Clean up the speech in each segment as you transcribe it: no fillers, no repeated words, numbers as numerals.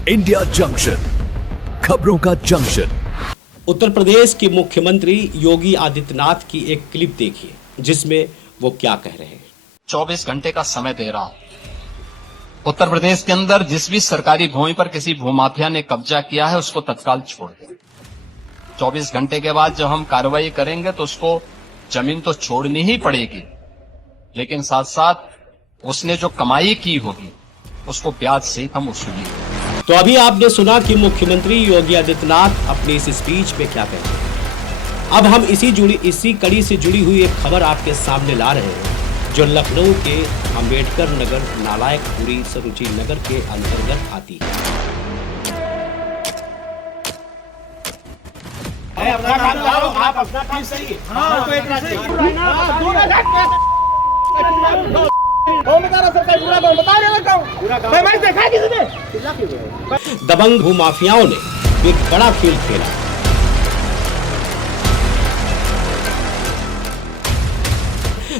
India junction, खबरों का junction. Uttar Pradesh के मुख्यमंत्री योगी आदित्यनाथ की एक क्लिप देखिए जिसमें वो क्या कह रहे हैं। 24 घंटे का समय दे रहा हूं। उत्तर प्रदेश के अंदर जिस भी सरकारी भूमि पर किसी भूमाफिया ने कब्जा किया है उसको तत्काल छोड़ दें। 24 घंटे के बाद जब हम कार्रवाई करेंगे तो उसको जमीन तो छोड़नी ही पड़ेगी, लेकिन साथ साथ उसने जो कमाई की होगी उसको ब्याज से हम वसूलेंगे। तो अभी आपने सुना कि मुख्यमंत्री योगी आदित्यनाथ अपनी इस स्पीच में क्या कहते हैं। अब हम इसी कड़ी से जुड़ी हुई एक खबर आपके सामने ला रहे हैं जो लखनऊ के अंबेडकर नगर नालायकपुरी सरुचि नगर के अंतर्गत आती है। अपना काम करो, आप अपना काम सही। हाँ, तो एक दबंग भूमाफियाओं ने एक बड़ा खेल खेला।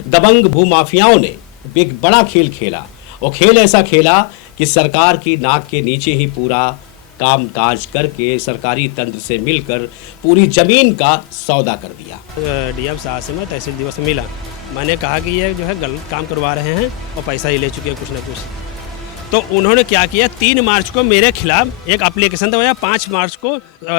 दबंग भूमाफियाओं ने एक बड़ा खेल खेला और खेल ऐसा खेला कि सरकार की नाक के नीचे ही पूरा काम काज करके सरकारी तंत्र से मिलकर पूरी जमीन का सौदा कर दिया। डीएम साहब से मैं तहसील दिवस में मिला, मैंने कहा कि ये जो है गलत काम करवा रहे हैं और पैसा ही ले चुके हैं कुछ ना कुछ। तो उन्होंने क्या किया, 3 मार्च को मेरे खिलाफ एक एप्लीकेशन दबाया,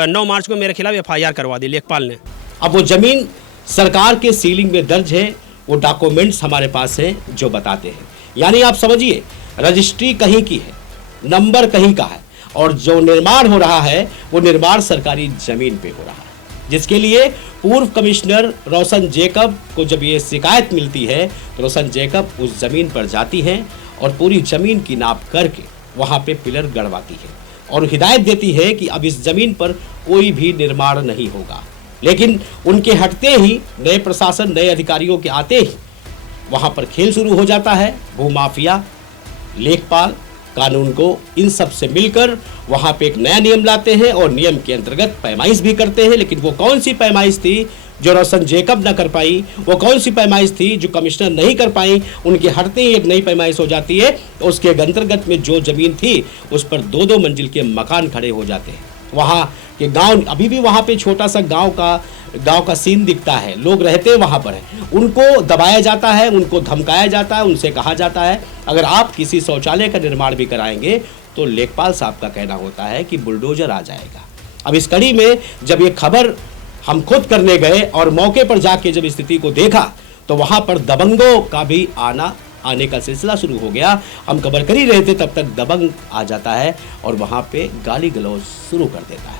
9 मार्च को मेरे खिलाफ FIR करवा दी लेखपाल ने। अब वो जमीन सरकार के सीलिंग में दर्ज है, वो डॉक्यूमेंट्स हमारे पास हैं जो बताते हैं। यानी आप समझिए रजिस्ट्री कहीं की है, नंबर कहीं का है और जो निर्माण हो रहा है वो निर्माण सरकारी जमीन पे हो रहा है, जिसके लिए पूर्व कमिश्नर रोशन जैकब को जब ये शिकायत मिलती है तो रोशन जैकब उस जमीन पर जाती हैं और पूरी जमीन की नाप करके वहां पे पिलर गड़वाती है और हिदायत देती है कि अब इस जमीन पर कोई भी निर्माण नहीं होगा। लेकिन उनके हटते ही नए प्रशासन, नए अधिकारियों के आते ही वहां पर खेल शुरू हो जाता है। भूमाफिया, लेखपाल, कानून को इन सब से मिलकर वहां पे एक नया नियम लाते हैं और नियम के अंतर्गत पैमाइश भी करते हैं। लेकिन वो कौन सी पैमाइश थी जो रोशन जैकब न कर पाई, वो कौन सी पैमाइश थी जो कमिश्नर नहीं कर पाई, उनके हटते ही एक नई पैमाइश हो जाती है। उसके अंतर्गत में जो जमीन थी उस पर 2-2 मंजिल के मकान खड़े हो जाते हैं। वहाँ के गांव, अभी भी वहाँ पे छोटा सा गांव का सीन दिखता है, लोग रहते वहाँ पर हैं, उनको दबाया जाता है, उनको धमकाया जाता है, उनसे कहा जाता है अगर आप किसी शौचालय का निर्माण भी कराएंगे तो लेखपाल साहब का कहना होता है कि बुलडोजर आ जाएगा। अब इस कड़ी में जब ये खबर हम खुद करने गए और मौके पर जाके जब स्थिति को देखा तो वहाँ पर दबंगों का भी आने का सिलसिला शुरू हो गया। हम खबर कर ही रहे थे तब तक दबंग आ जाता है और वहाँ पे गाली गलौज शुरू कर देता है।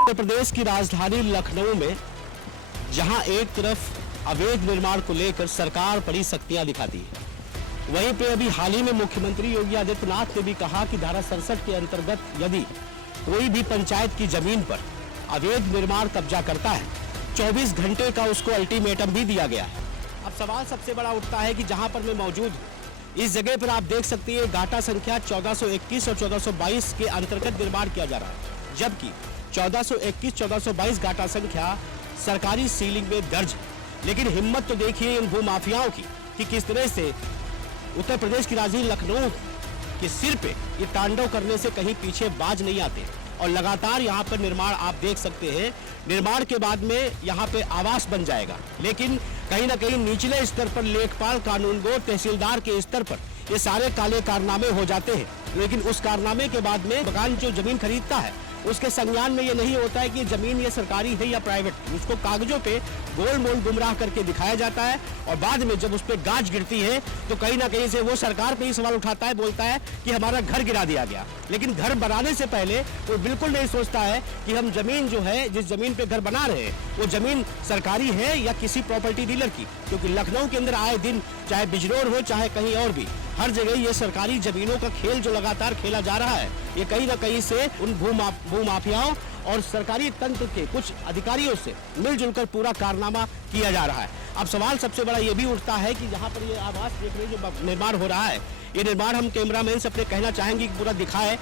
उत्तर प्रदेश की राजधानी लखनऊ में जहां एक तरफ अवैध निर्माण को लेकर सरकार बड़ी शक्तियां दिखाती है, वहीं पे अभी हाल ही में मुख्यमंत्री योगी आदित्यनाथ ने भी कहा कि धारा 67 के अंतर्गत यदि कोई भी पंचायत की जमीन पर अवैध निर्माण कब्जा करता है 24 घंटे का उसको अल्टीमेटम भी दिया गया है। अब सवाल सबसे बड़ा उठता है कि जहां पर मैं मौजूद हूं इस जगह पर आप देख सकते हैं गाटा संख्या 1421 और 1422 के अंतर्गत निर्माण किया जा रहा है, जबकि 1421, 1422 गाटा संख्या सरकारी सीलिंग में दर्ज है। लेकिन हिम्मत तो देखिए इन भूमाफियाओं की कि किस तरह से उत्तर प्रदेश की राजधानी लखनऊ के सिर पे ये तांडव करने से कहीं पीछे बाज नहीं आते और लगातार यहाँ पर निर्माण आप देख सकते हैं। निर्माण के बाद में यहाँ पे आवास बन जाएगा, लेकिन कहीं ना कहीं निचले स्तर पर लेखपाल, कानूनगो, तहसीलदार के स्तर पर ये सारे काले कारनामे हो जाते हैं। लेकिन उस कारनामे के बाद में मकान जो जमीन खरीदता है उसके संज्ञान में ये नहीं होता है कि जमीन ये सरकारी है या प्राइवेट, उसको कागजों पे गोल मोल गुमराह करके दिखाया जाता है और बाद में जब उस पर गाज गिरती है तो कहीं ना कहीं से वो सरकार पे ही सवाल उठाता है, बोलता है कि हमारा घर गिरा दिया गया। लेकिन घर बनाने से पहले वो बिल्कुल नहीं सोचता है कि हम जमीन जो है, जिस जमीन पे घर बना रहे हैं वो जमीन सरकारी है या किसी प्रॉपर्टी डीलर की, क्योंकि लखनऊ के अंदर आए दिन चाहे बिजनौर हो चाहे कहीं और भी हर जगह ये सरकारी जमीनों का खेल जो लगातार खेला जा रहा है, ये कहीं ना कहीं से उन भूमाफियाओं और सरकारी तंत्र के कुछ अधिकारियों से मिलजुल कर पूरा कारनामा किया जा रहा है। अब सवाल सबसे बड़ा ये भी उठता है कि जहाँ पर ये आवास देख रहे जो निर्माण हो रहा है, ये निर्माण हम कैमरामैन से अपने कहना चाहेंगे कि पूरा दिखाए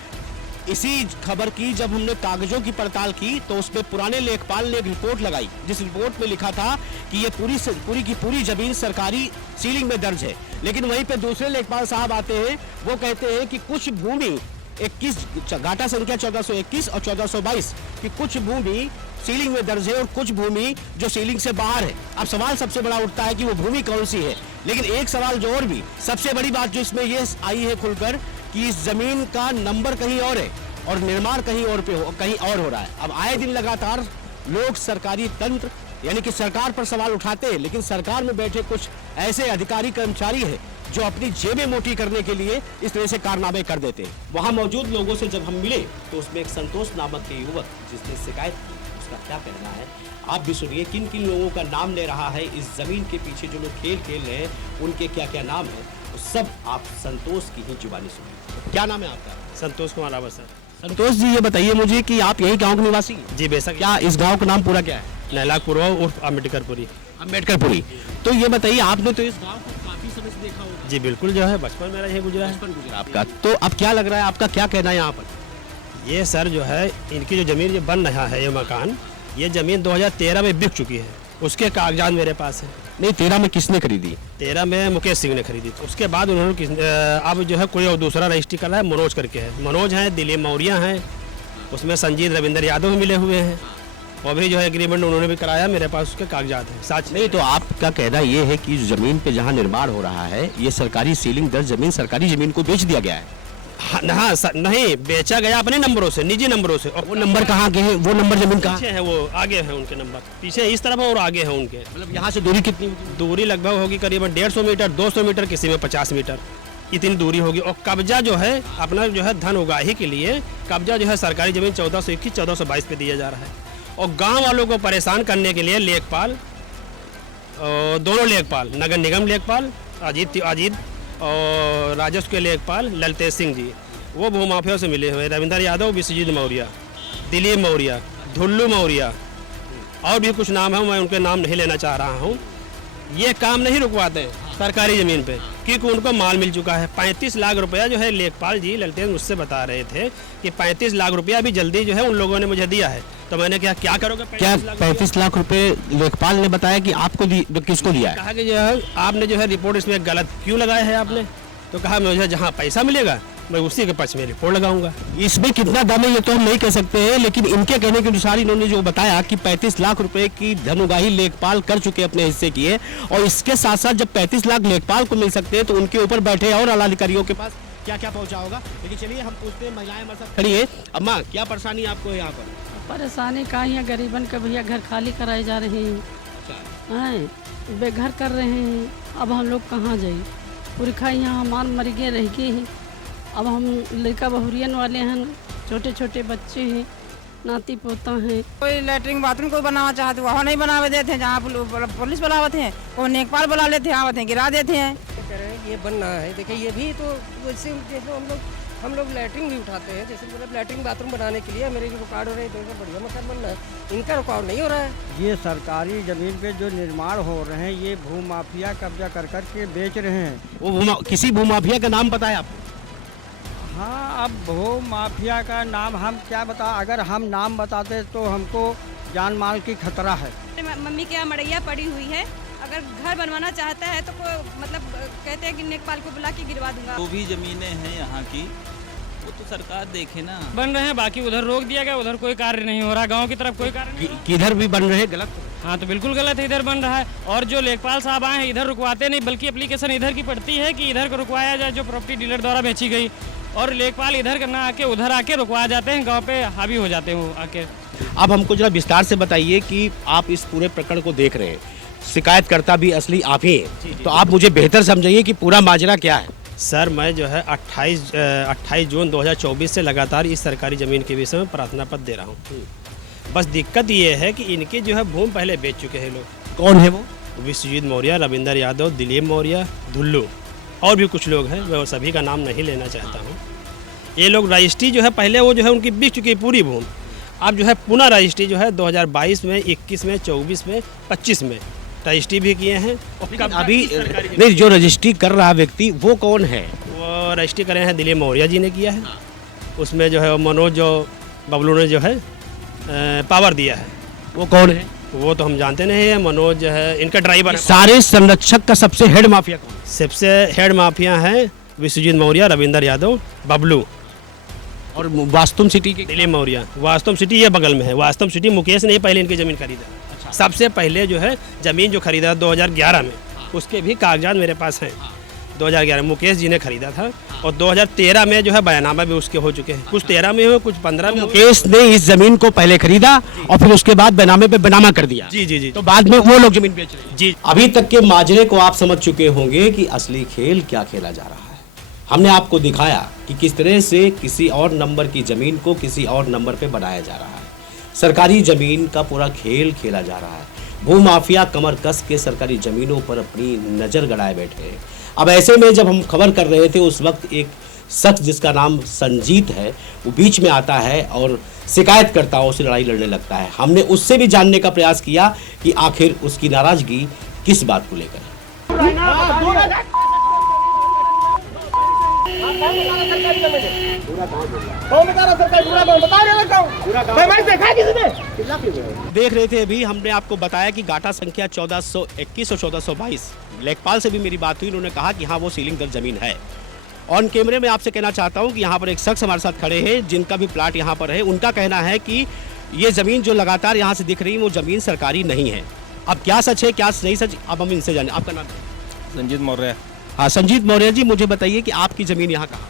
इसी खबर की जब हमने कागजों की पड़ताल की तो उसमें पुराने लेखपाल ने एक रिपोर्ट लगाई, जिस रिपोर्ट में लिखा था कि ये पूरी की पूरी जमीन सरकारी सीलिंग में दर्ज है। लेकिन वहीं पे दूसरे लेखपाल साहब आते हैं, वो कहते हैं कि कुछ भूमि 21 घाटा संख्या 1421 और 1422 की कुछ भूमि सीलिंग में दर्ज है और कुछ भूमि जो सीलिंग से बाहर है। अब सवाल सबसे बड़ा उठता है कि वो भूमि कौन सी है। लेकिन एक सवाल जो और भी सबसे बड़ी बात जो इसमें ये आई है खुलकर कि इस जमीन का नंबर कहीं और है और निर्माण कहीं और हो रहा है। अब आए दिन लगातार लोग सरकारी तंत्र यानी कि सरकार पर सवाल उठाते हैं, लेकिन सरकार में बैठे कुछ ऐसे अधिकारी कर्मचारी हैं जो अपनी जेबें मोटी करने के लिए इस तरह से कारनामे कर देते हैं। वहां मौजूद लोगों से जब हम मिले तो उसमें एक संतोष नामक के युवक जिसने शिकायत की, उसका क्या कहना है आप भी सुनिए। किन किन लोगों का नाम ले रहा है, इस जमीन के पीछे जो लोग खेल खेल रहे हैं उनके क्या क्या नाम है, तो सब आप संतोष की ही जुबानी सुनिए। क्या नाम है आपका? संतोष कुमार रावत सर। संतोष जी, ये बताइए मुझे कि आप यही गांव के निवासी हैं? जी बेशक। क्या इस गांव का नाम पूरा क्या है? नहलापुरा उर्फ अम्बेडकरपुरी। अम्बेडकरपुरी। तो ये बताइए, आपने तो इस गांव को काफी समय से देखा होगा। जी बिल्कुल, जो है बचपन मेरा यही गुजरा है। बचपन गुजरा आपका। तो अब क्या लग रहा है, आपका क्या कहना है यहाँ पर? ये सर जो है इनकी जो ज़मीन जो बन रहा है ये मकान, ये ज़मीन 2013 में बिक चुकी है। उसके कागजात मेरे पास है। नहीं, 13 में किसने खरीदी? 13 में मुकेश सिंह ने खरीदी थी। उसके बाद उन्होंने अब जो है कोई और दूसरा रजिस्ट्री कर रहा है, मनोज करके है। मनोज हैं, दिलीप मौर्य हैं, उसमें संजीत रविंदर यादव भी मिले हुए हैं। और भी जो है एग्रीमेंट उन्होंने भी कराया, मेरे पास उसके कागजात हैं। साथ नहीं, तो आपका कहना ये है कि जमीन पे जहाँ निर्माण हो रहा है ये सरकारी सीलिंग दर्ज जमीन, सरकारी जमीन को बेच दिया गया है? हाँ, नहीं बेचा गया अपने नंबरों से, निजी नंबरों से। और वो नंबर कहाँ के हैं? वो नंबर जमीन कहाँ पीछे है, वो आगे है उनके नंबर, पीछे इस तरफ और आगे है उनके। मतलब यहाँ से दूरी कितनी होगी? दूरी लगभग होगी करीबन 150 मीटर, 200 मीटर, किसी में 50 मीटर, इतनी दूरी होगी। और कब्जा जो है अपना जो है धन उगाही के लिए कब्जा जो है सरकारी जमीन 1421, 1422 पे दिया जा रहा है। और गांव वालों को परेशान करने के लिए लेखपाल, दोनों लेखपाल, नगर निगम लेखपाल अजीत और राजस्व के लेखपाल ललतेज सिंह जी, वो भूमाफियाओं से मिले हुए। रविंदर यादव, विश्वजीत मौर्य, दिलीप मौर्य, धुल्लू मौर्य और भी कुछ नाम है, मैं उनके नाम नहीं लेना चाह रहा हूँ। ये काम नहीं रुकवाते हैं सरकारी ज़मीन पे, क्योंकि उनको माल मिल चुका है। 35 लाख रुपया जो है लेखपाल जी ललतेज मुझसे बता रहे थे कि 35 लाख रुपया अभी जल्दी जो है उन लोगों ने मुझे दिया है। तो मैंने क्या करोगे? क्या 35 लाख रुपए लेखपाल ने बताया कि आपको किसको दिया है? कहा कि जो है आपने जो है रिपोर्ट इसमें गलत क्यों लगाया है आपने? तो कहा मुझे जहाँ पैसा मिलेगा मैं उसी के पक्ष में रिपोर्ट लगाऊंगा। इसमें कितना दम है ये तो हम नहीं कह सकते हैं, लेकिन इनके कहने के अनुसार इन्होंने जो बताया कि 35 लाख रुपए की धन उगाही लेखपाल कर चुके अपने हिस्से की है, और इसके साथ साथ जब 35 लाख लेखपाल को मिल सकते हैं तो उनके ऊपर बैठे और आला अधिकारियों के पास क्या क्या पहुंचा होगा। लेकिन चलिए हम पूछते हैं, महिलाएं हमारे साथ खड़ी है। अम्मा, क्या परेशानी आपको है यहाँ पर? परेशानी का है, गरीबन के भैया घर खाली कराए जा रहे हैं, बेघर कर रहे हैं। अब हम लोग कहाँ जाए? पुरखा यहाँ हमार मर गए रह गए हैं। अब हम लड़का बहुरियन वाले हैं, छोटे छोटे बच्चे हैं, नाती पोता हैं। कोई लैट्रिन बाथरूम कोई बनाना चाहते वहाँ नहीं बनावे देते हैं, जहाँ पुलिस बुलावते हैं, कोई नेकपाल बुला लेते हैं, आवते हैं गिरा देते हैं। ये बन रहा है, देखिए ये भी तो वैसे हम लोग लैट्रिन भी उठाते हैं, जैसे मतलब लैट्रिन बाथरूम बनाने के लिए मेरे रिकॉर्ड हो रहे हैं, तो बढ़िया मकान बन रहा है, इनका रिकॉर्ड नहीं हो रहा है। ये सरकारी जमीन पे जो निर्माण हो रहे हैं ये भूमाफिया कब्जा कर के बेच रहे हैं। वो किसी भूमाफिया का नाम पता है आपको? हाँ, अब भूमाफिया का नाम हम क्या बता, अगर हम नाम बताते तो हमको जान माल की खतरा है। मम्मी के यहाँ मड़ैया पड़ी हुई है, अगर घर बनवाना चाहता है तो मतलब कहते हैं कि नेकपाल को बुला के गिरवा दूंगा। जो भी जमीनें हैं यहाँ की वो तो सरकार देखे ना। बन रहे हैं, बाकी उधर रोक दिया गया, उधर कोई कार्य नहीं हो रहा, गांव की तरफ कोई कार्य नहीं। किधर भी बन रहे हैं गलत? हाँ, तो बिल्कुल गलत है, इधर बन रहा है। और जो लेखपाल साहब आए हैं इधर रुकवाते नहीं, बल्कि एप्लीकेशन इधर की पड़ती है कि इधर को रुकवाया जाए, जो प्रॉपर्टी डीलर द्वारा बेची गई, और लेखपाल इधर करना आके उधर आके रुकवा जाते हैं, गांव पे हावी हो जाते हैं आके। अब हमको जरा विस्तार से बताइए कि आप इस पूरे प्रकरण को देख रहे हैं, शिकायतकर्ता भी असली आप ही हैं, तो आप मुझे बेहतर समझाइए कि पूरा माजरा क्या है। सर, मैं जो है 28 जून 2024 से लगातार इस सरकारी ज़मीन के विषय में प्रार्थना पत्र दे रहा हूँ। बस दिक्कत ये है कि इनके जो है भूमि पहले बेच चुके हैं लोग। कौन है वो? विश्वजीत मौर्य, रविंदर यादव, दिलीप मौर्य, धुल्लू और भी कुछ लोग हैं, मैं सभी का नाम नहीं लेना चाहता हूँ। ये लोग रजिस्ट्री जो है पहले वो जो है उनकी बिक चुकी है पूरी भूमि, अब जो है पुनः रजिस्ट्री जो है 2022 में, 21 में, 24 में, 25 में रजिस्ट्री भी किए हैं। अभी नहीं, जो रजिस्ट्री कर रहा व्यक्ति वो कौन है? वो रजिस्ट्री करे हैं दिलीप मौर्य जी ने किया है। उसमें जो है वो मनोज जो बबलू ने जो है पावर दिया है। वो कौन है? वो तो हम जानते नहीं है। मनोज जो है इनका ड्राइवर है। सारे संरक्षक का सबसे हेड माफिया कौन? सबसे हेड माफिया है विश्वजीत मौर्य, रविंदर यादव, बबलू और वास्तव सिटी के दिलीप मौर्य। वास्तव सिटी ये बगल में है। वास्तव सिटी मुकेश ने पहले इनकी ज़मीन खरीदा। अच्छा। सबसे पहले जो है ज़मीन जो खरीदा 2011 में, उसके भी कागजात मेरे पास हैं। 2011 मुकेश जी ने खरीदा था और 2013 में जो है बयानामा भी उसके हो चुके हैं। कुछ 13 में हो, कुछ 15 में। मुकेश ने इस जमीन को पहले खरीदा और फिर उसके बाद बैनामे पे बैनामा कर दिया। जी जी जी। तो बाद में वो लोग जमीन बेच रहे हैं। जी। अभी तक के माजरे को आप समझ चुके होंगे कि असली खेल क्या खेला जा रहा है। हमने आपको दिखाया कि किस तरह से किसी और नंबर की जमीन को किसी और नंबर पे बनाया जा रहा है। सरकारी जमीन का पूरा खेल खेला जा रहा है। भूमाफिया कमर कस के सरकारी जमीनों पर अपनी नजर गड़ाए बैठे हैं। अब ऐसे में जब हम खबर कर रहे थे उस वक्त एक शख्स जिसका नाम संजीत है वो बीच में आता है और शिकायतकर्ताओं से लड़ाई लड़ने लगता है। हमने उससे भी जानने का प्रयास किया कि आखिर उसकी नाराजगी किस बात को लेकर है। देख रहे थे अभी हमने आपको बताया कि गाटा संख्या 1421 और 1422 लेखपाल से भी मेरी बात हुई। उन्होंने कहा कि हाँ वो सीलिंग दर जमीन है। ऑन कैमरे में आपसे कहना चाहता हूँ कि यहाँ पर एक शख्स हमारे साथ खड़े हैं जिनका भी प्लाट यहाँ पर है। उनका कहना है कि ये ज़मीन जो लगातार यहाँ से दिख रही है वो ज़मीन सरकारी नहीं है। अब क्या सच है क्या नहीं सच, अब हम इनसे जाने। आपका नाम? संजीत मौर्य। हाँ संजीत मौर्य जी, मुझे बताइए कि आपकी ज़मीन यहाँ कहाँ?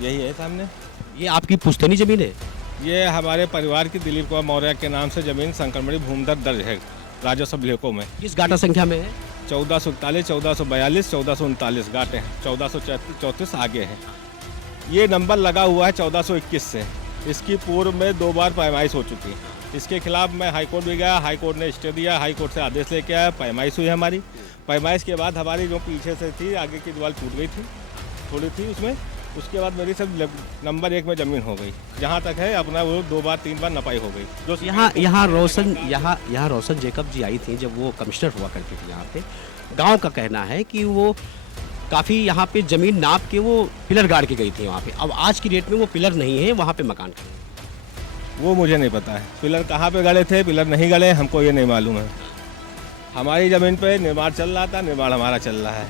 यही है सामने। ये आपकी पुश्तैनी ज़मीन है? ये हमारे परिवार की दिलीप कुमार मौर्य के नाम से जमीन संक्रमणी भूमिदर दर्ज है राजस्व अभिलेखों में। किस गाटा संख्या में है? 1441, 1442, 1439 गाटे हैं। 1434 आगे हैं। ये नंबर लगा हुआ है 1421 से। इसकी पूर्व में 2 बार पैमाइश हो चुकी है। इसके खिलाफ मैं हाईकोर्ट भी गया, हाईकोर्ट ने स्टे दिया, हाईकोर्ट से आदेश लेके आया, पैमाइश हुई हमारी। पैमाइश के बाद हमारी जो पीछे से थी आगे की दीवार टूट गई थी, थोड़ी थी उसमें। उसके बाद मेरी सब नंबर 1 में ज़मीन हो गई। जहाँ तक है अपना वो 2 बार 3 बार नपाई हो गई। जो यहाँ रोशन जेकब जी आई थी जब वो कमिश्नर हुआ करती थी यहाँ पे। गांव का कहना है कि वो काफ़ी यहाँ पे ज़मीन नाप के वो पिलर गाड़ के गई थी वहाँ पे। अब आज की डेट में वो पिलर नहीं है, वहाँ पे मकान खड़े। वो मुझे नहीं पता है पिलर कहाँ पे गड़े थे, पिलर नहीं गड़े, हमको ये नहीं मालूम है। हमारी ज़मीन पे निर्माण चल रहा था, निर्माण हमारा चल रहा है।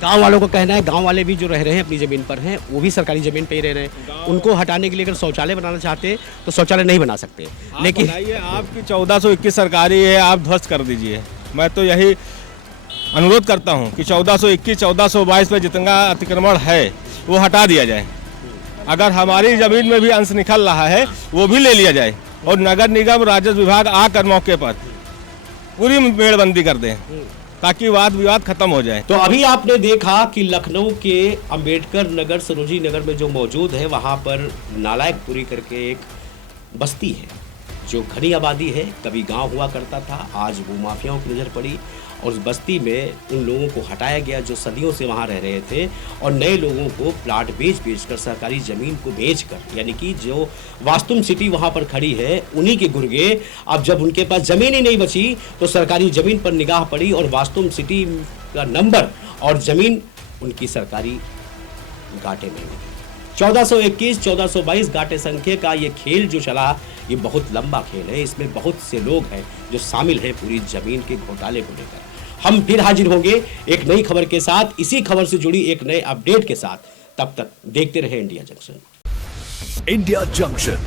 गांव वालों को कहना है, गांव वाले भी जो रह रहे हैं अपनी ज़मीन पर हैं वो भी सरकारी ज़मीन पे ही रह रहे हैं। उनको हटाने के लिए अगर शौचालय बनाना चाहते हैं तो शौचालय नहीं बना सकते। लेकिन आपकी 1421 सरकारी है, आप ध्वस्त कर दीजिए। मैं तो यही अनुरोध करता हूं कि 1421, 1422 पे जितना अतिक्रमण है वो हटा दिया जाए। अगर हमारी ज़मीन में भी अंश निकल रहा है वो भी ले लिया जाए और नगर निगम राजस्व विभाग आकर मौके पर पूरी मेड़बंदी कर दें ताकि वाद विवाद खत्म हो जाए। तो अभी आपने देखा कि लखनऊ के अंबेडकर नगर सरोजी नगर में जो मौजूद है वहाँ पर नालायकपुरी करके एक बस्ती है जो घनी आबादी है। कभी गांव हुआ करता था, आज भूमाफियाओं की नज़र पड़ी और उस बस्ती में उन लोगों को हटाया गया जो सदियों से वहाँ रह रहे थे और नए लोगों को प्लाट बेच कर सरकारी ज़मीन को बेचकर, यानी कि जो वास्तुम सिटी वहाँ पर खड़ी है उन्हीं के गुर्गे। अब जब उनके पास ज़मीन ही नहीं बची तो सरकारी ज़मीन पर निगाह पड़ी और वास्तुम सिटी का नंबर और ज़मीन उनकी सरकारी गाटे में। 1421, 1422 गाटे संख्या का ये खेल जो चला ये बहुत लंबा खेल है। इसमें बहुत से लोग हैं जो शामिल हैं पूरी ज़मीन के घोटाले को लेकर। हम फिर हाजिर होंगे एक नई खबर के साथ, इसी खबर से जुड़ी एक नए अपडेट के साथ। तब तक देखते रहे इंडिया जंक्शन। India junction